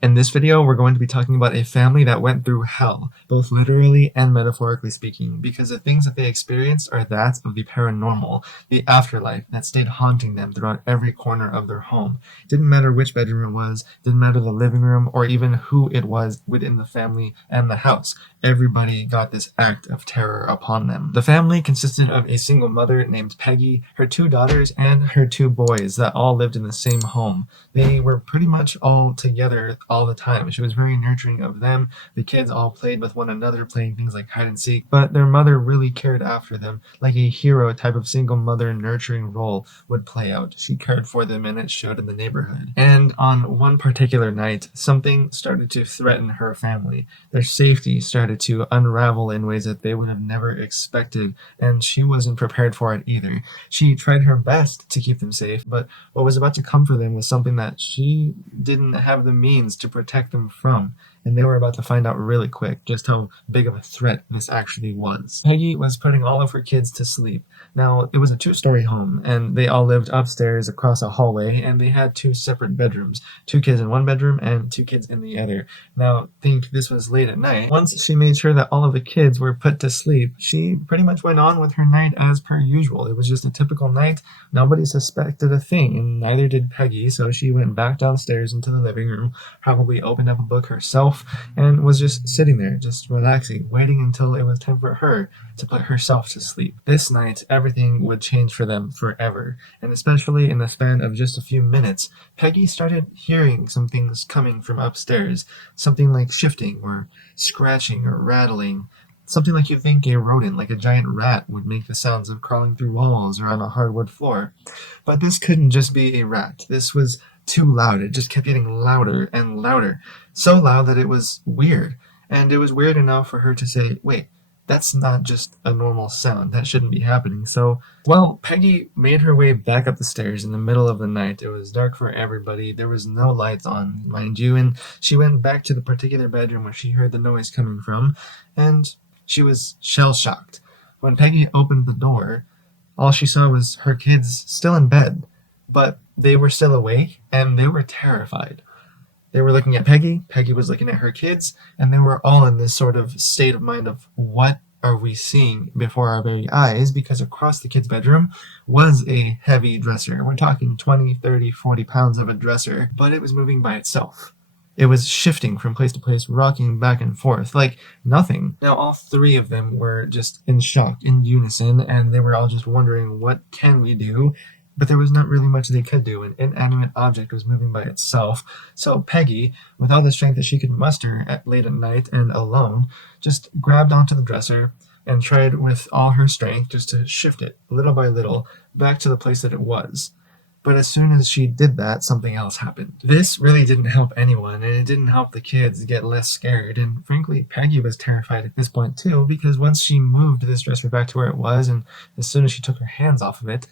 In this video, we're going to be talking about a family that went through hell, both literally and metaphorically speaking, because the things that they experienced are that of the paranormal, the afterlife that stayed haunting them throughout every corner of their home. It didn't matter which bedroom it was, didn't matter the living room, or even who it was within the family and the house. Everybody got this act of terror upon them. The family consisted of a single mother named Peggy, her two daughters, and her two boys that all lived in the same home. They were pretty much all together all the time. She was very nurturing of them. The kids all played with one another, playing things like hide and seek, but their mother really cared after them, like a hero type of single mother nurturing role would play out. She cared for them, and it showed in the neighborhood. And on one particular night, something started to threaten her family. Their safety started to unravel in ways that they would have never expected, and she wasn't prepared for it either. She tried her best to keep them safe, but what was about to come for them was something that she didn't have the means to protect them from. And they were about to find out really quick just how big of a threat this actually was. Peggy was putting all of her kids to sleep. Now, it was a two-story home, and they all lived upstairs across a hallway, and they had two separate bedrooms. Two kids in one bedroom and two kids in the other. Now, think this was late at night. Once she made sure that all of the kids were put to sleep, she pretty much went on with her night as per usual. It was just a typical night. Nobody suspected a thing, and neither did Peggy, so she went back downstairs into the living room, probably opened up a book herself, and was just sitting there, just relaxing, waiting until it was time for her to put herself to sleep. This night, everything would change for them forever, and especially in the span of just a few minutes, Peggy started hearing some things coming from upstairs, something like shifting or scratching or rattling. Something like you think a rodent, like a giant rat, would make the sounds of crawling through walls or on a hardwood floor. But this couldn't just be a rat. This was too loud. It just kept getting louder and louder. So loud that it was weird. And it was weird enough for her to say, wait, that's not just a normal sound. That shouldn't be happening. So, well, Peggy made her way back up the stairs in the middle of the night. It was dark for everybody. There was no lights on, mind you. And she went back to the particular bedroom where she heard the noise coming from. And she was shell-shocked. When Peggy opened the door, all she saw was her kids still in bed, but they were still awake, and they were terrified. They were looking at Peggy, Peggy was looking at her kids, and they were all in this sort of state of mind of, what are we seeing before our very eyes? Because across the kids' bedroom was a heavy dresser. We're talking 20, 30, 40 pounds of a dresser, but it was moving by itself. It was shifting from place to place, rocking back and forth, like nothing. Now, all three of them were just in shock, in unison, and they were all just wondering, what can we do? But there was not really much they could do. An inanimate object was moving by itself. So Peggy, with all the strength that she could muster late at night and alone, just grabbed onto the dresser and tried with all her strength just to shift it, little by little, back to the place that it was. But as soon as she did that, something else happened. This really didn't help anyone, and it didn't help the kids get less scared. And frankly, Peggy was terrified at this point too, because once she moved this dresser back to where it was, and as soon as she took her hands off of it,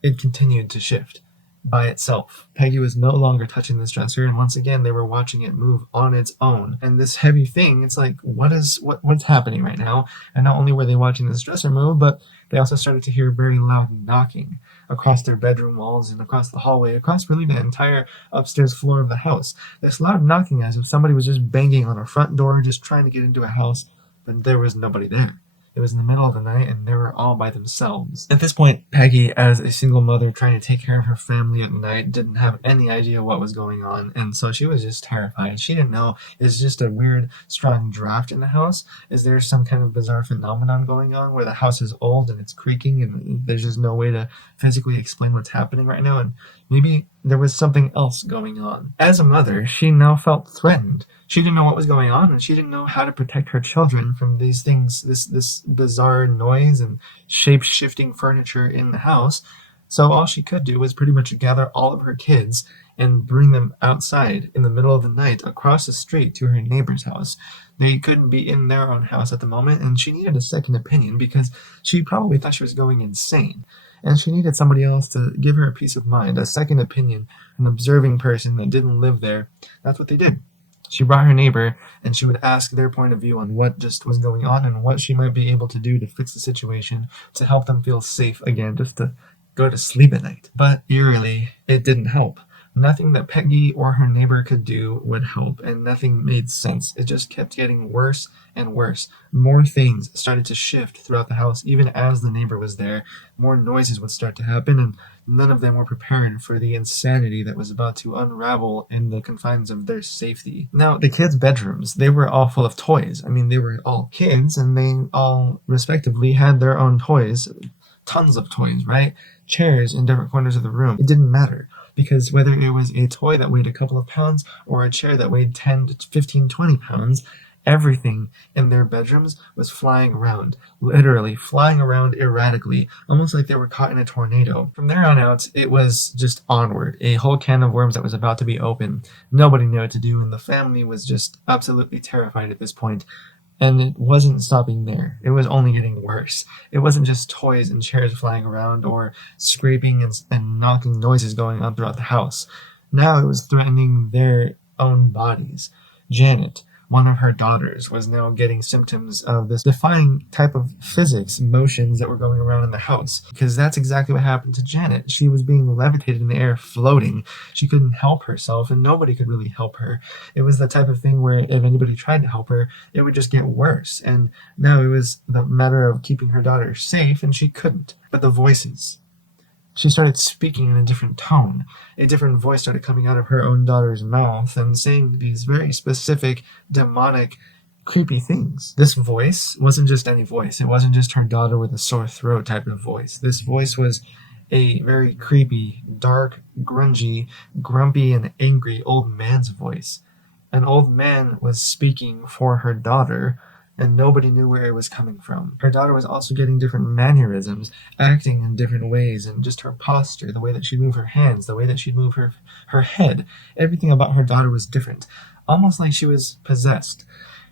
it continued to shift by itself. Peggy was no longer touching this dresser, and once again they were watching it move on its own. And this heavy thing, it's like, what's happening right now? And not only were they watching this dresser move, but they also started to hear very loud knocking across their bedroom walls and across the hallway, across really the entire upstairs floor of the house. This loud knocking as if somebody was just banging on a front door, just trying to get into a house, but there was nobody there. It was in the middle of the night, and they were all by themselves. At this point, Peggy, as a single mother trying to take care of her family at night, didn't have any idea what was going on, and so she was just terrified. She didn't know, is just a weird, strong draft in the house? Is there some kind of bizarre phenomenon going on where the house is old and it's creaking, and there's just no way to physically explain what's happening right now? And maybe there was something else going on. As a mother, she now felt threatened. She didn't know what was going on, and she didn't know how to protect her children from these things, this bizarre noise and shape-shifting furniture in the house. So all she could do was pretty much gather all of her kids and bring them outside in the middle of the night across the street to her neighbor's house. They couldn't be in their own house at the moment, and she needed a second opinion because she probably thought she was going insane. And she needed somebody else to give her a peace of mind, a second opinion, an observing person that didn't live there. That's what they did. She brought her neighbor, and she would ask their point of view on what just was going on and what she might be able to do to fix the situation, to help them feel safe again, just to go to sleep at night. But eerily, it didn't help. Nothing that Peggy or her neighbor could do would help, and nothing made sense. It just kept getting worse and worse. More things started to shift throughout the house, even as the neighbor was there. More noises would start to happen, and none of them were prepared for the insanity that was about to unravel in the confines of their safety. Now, the kids' bedrooms, they were all full of toys. I mean, they were all kids, and they all respectively had their own toys. Tons of toys, right? Chairs in different corners of the room. It didn't matter, because whether it was a toy that weighed a couple of pounds or a chair that weighed 10 to 15, 20 pounds, everything in their bedrooms was flying around, literally flying around erratically, almost like they were caught in a tornado. From there on out, it was just onward, a whole can of worms that was about to be opened. Nobody knew what to do, and the family was just absolutely terrified at this point. And it wasn't stopping there. It was only getting worse. It wasn't just toys and chairs flying around or scraping and knocking noises going on throughout the house. Now it was threatening their own bodies. Janet, one of her daughters, was now getting symptoms of this defying type of physics motions that were going around in the house. Because that's exactly what happened to Janet. She was being levitated in the air, floating. She couldn't help herself, and nobody could really help her. It was the type of thing where if anybody tried to help her, it would just get worse. And now it was the matter of keeping her daughter safe, and she couldn't. But the voices. She started speaking in a different tone. A different voice started coming out of her own daughter's mouth and saying these very specific, demonic, creepy things. This voice wasn't just any voice. It wasn't just her daughter with a sore throat type of voice. This voice was a very creepy, dark, grungy, grumpy, and angry old man's voice. An old man was speaking for her daughter, and nobody knew where it was coming from. Her daughter was also getting different mannerisms, acting in different ways, and just her posture, the way that she'd move her hands, the way that she'd move her head. Everything about her daughter was different, almost like she was possessed.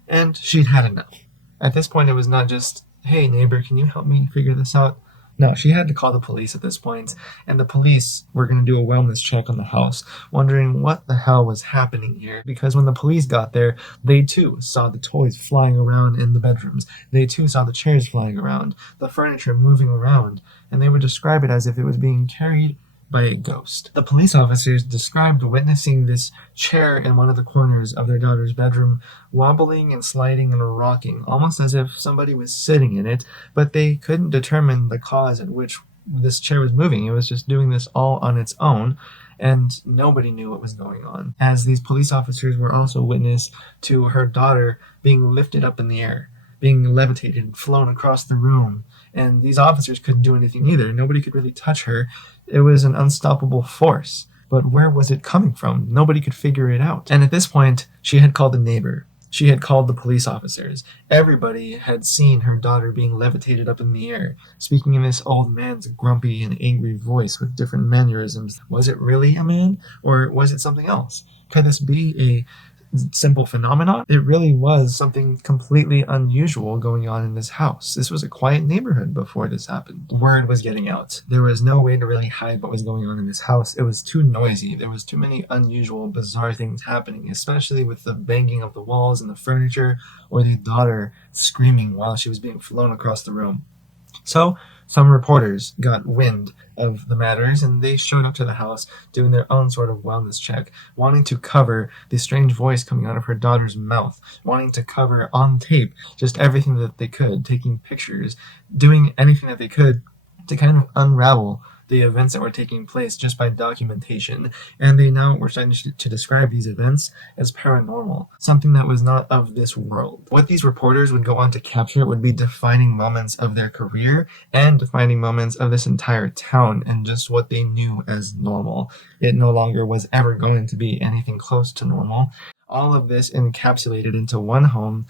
And she'd had enough. At this point, it was not just, hey, neighbor, can you help me figure this out? No, she had to call the police at this point, and the police were going to do a wellness check on the house, wondering what the hell was happening here. Because when the police got there, they too saw the toys flying around in the bedrooms. They too saw the chairs flying around, the furniture moving around, and they would describe it as if it was being carried by a ghost. The police officers described witnessing this chair in one of the corners of their daughter's bedroom wobbling and sliding and rocking, almost as if somebody was sitting in it, but they couldn't determine the cause at which this chair was moving. It was just doing this all on its own, and nobody knew what was going on. As these police officers were also witness to her daughter being lifted up in the air, being levitated and flown across the room, and these officers couldn't do anything either. Nobody could really touch her. It was an unstoppable force, but where was it coming from? Nobody could figure it out. And at this point, she had called a neighbor. She had called the police officers. Everybody had seen her daughter being levitated up in the air, speaking in this old man's grumpy and angry voice with different mannerisms. Was it really a man, or was it something else? Could this be a simple phenomenon? It really was something completely unusual going on in this house. This was a quiet neighborhood before this happened. Word was getting out. There was no way to really hide what was going on in this house. It was too noisy. There was too many unusual, bizarre things happening, especially with the banging of the walls and the furniture, or the daughter screaming while she was being flown across the room. So, some reporters got wind of the matters, and they showed up to the house doing their own sort of wellness check, wanting to cover the strange voice coming out of her daughter's mouth, wanting to cover on tape just everything that they could, taking pictures, doing anything that they could to kind of unravel the events that were taking place just by documentation. And they now were starting to describe these events as paranormal, something that was not of this world. What these reporters would go on to capture would be defining moments of their career and defining moments of this entire town and just what they knew as normal. It no longer was ever going to be anything close to normal. All of this encapsulated into one home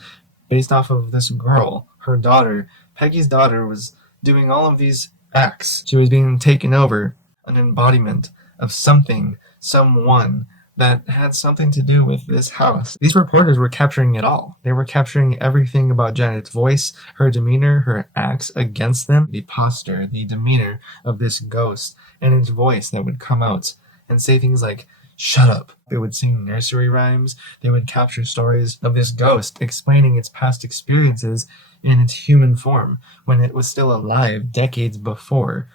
based off of this girl, her daughter. Peggy's daughter was doing all of these acts. She was being taken over, an embodiment of something, someone that had something to do with this house. These reporters were capturing it all. They were capturing everything about Janet's voice, her demeanor, her acts against them, the posture, the demeanor of this ghost, and its voice that would come out and say things like, "Shut up." They would sing nursery rhymes. They would capture stories of this ghost explaining its past experiences in its human form when it was still alive decades before.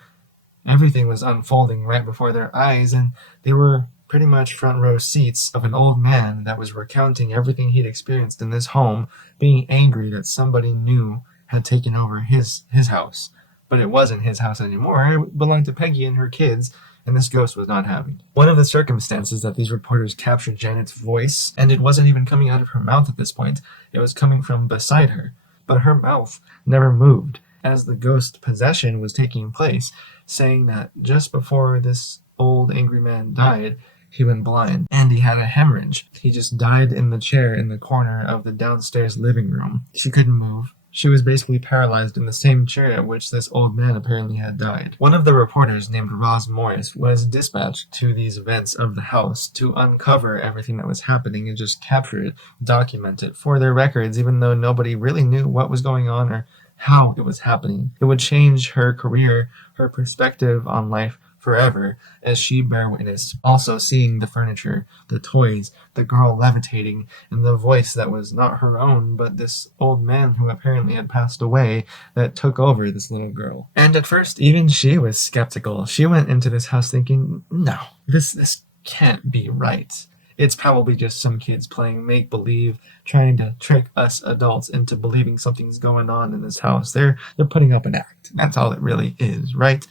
Everything was unfolding right before their eyes, and they were pretty much front row seats of an old man that was recounting everything he'd experienced in this home, being angry that somebody new had taken over his house. But it wasn't his house anymore. It belonged to Peggy and her kids, and this ghost was not having it. One of the circumstances that these reporters captured Janet's voice, and it wasn't even coming out of her mouth at this point, it was coming from beside her. But her mouth never moved as the ghost possession was taking place, saying that just before this old angry man died, he went blind and he had a hemorrhage. He just died in the chair in the corner of the downstairs living room. She couldn't move. She was basically paralyzed in the same chair at which this old man apparently had died. One of the reporters, named Roz Morris, was dispatched to these events of the house to uncover everything that was happening and just capture it, document it for their records, even though nobody really knew what was going on or how it was happening. It would change her career, her perspective on life forever, as she bare witness, also seeing the furniture, the toys, the girl levitating, and the voice that was not her own, but this old man who apparently had passed away that took over this little girl. And at first, even she was skeptical. She went into this house thinking, no, this can't be right. It's probably just some kids playing make-believe, trying to trick us adults into believing something's going on in this house. They're putting up an act. That's all it really is, right?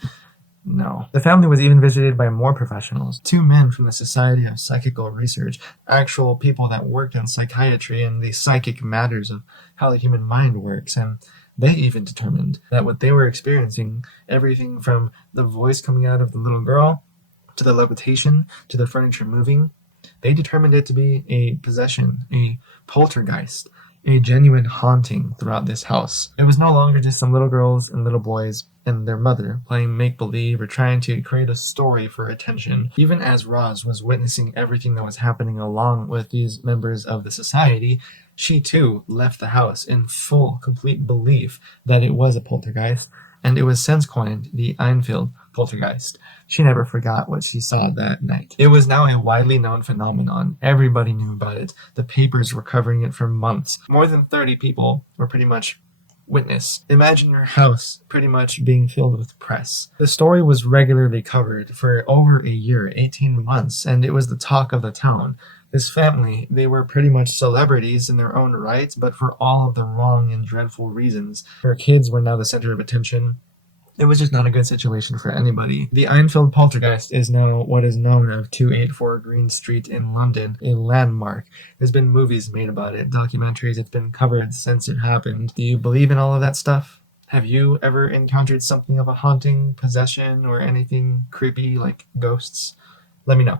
No. The family was even visited by more professionals. Two men from the Society of Psychical Research, actual people that worked in psychiatry and the psychic matters of how the human mind works, and they even determined that what they were experiencing, everything from the voice coming out of the little girl, to the levitation, to the furniture moving, they determined it to be a possession, a poltergeist, a genuine haunting throughout this house. It was no longer just some little girls and little boys and their mother playing make-believe or trying to create a story for attention. Even as Roz was witnessing everything that was happening along with these members of the society, she too left the house in full, complete belief that it was a poltergeist, and it was since coined the Enfield poltergeist. She never forgot what she saw that night. It was now a widely known phenomenon. Everybody knew about it. The papers were covering it for months. More than 30 people were pretty much witness. Imagine your house pretty much being filled with press. The story was regularly covered for over a year, 18 months, and it was the talk of the town. This family, they were pretty much celebrities in their own right, but for all of the wrong and dreadful reasons. Her kids were now the center of attention. It was just not a good situation for anybody. The Enfield poltergeist is now what is known as 284 Green Street in London, a landmark. There's been movies made about it, documentaries, it's been covered since it happened. Do you believe in all of that stuff? Have you ever encountered something of a haunting, possession, or anything creepy like ghosts? Let me know.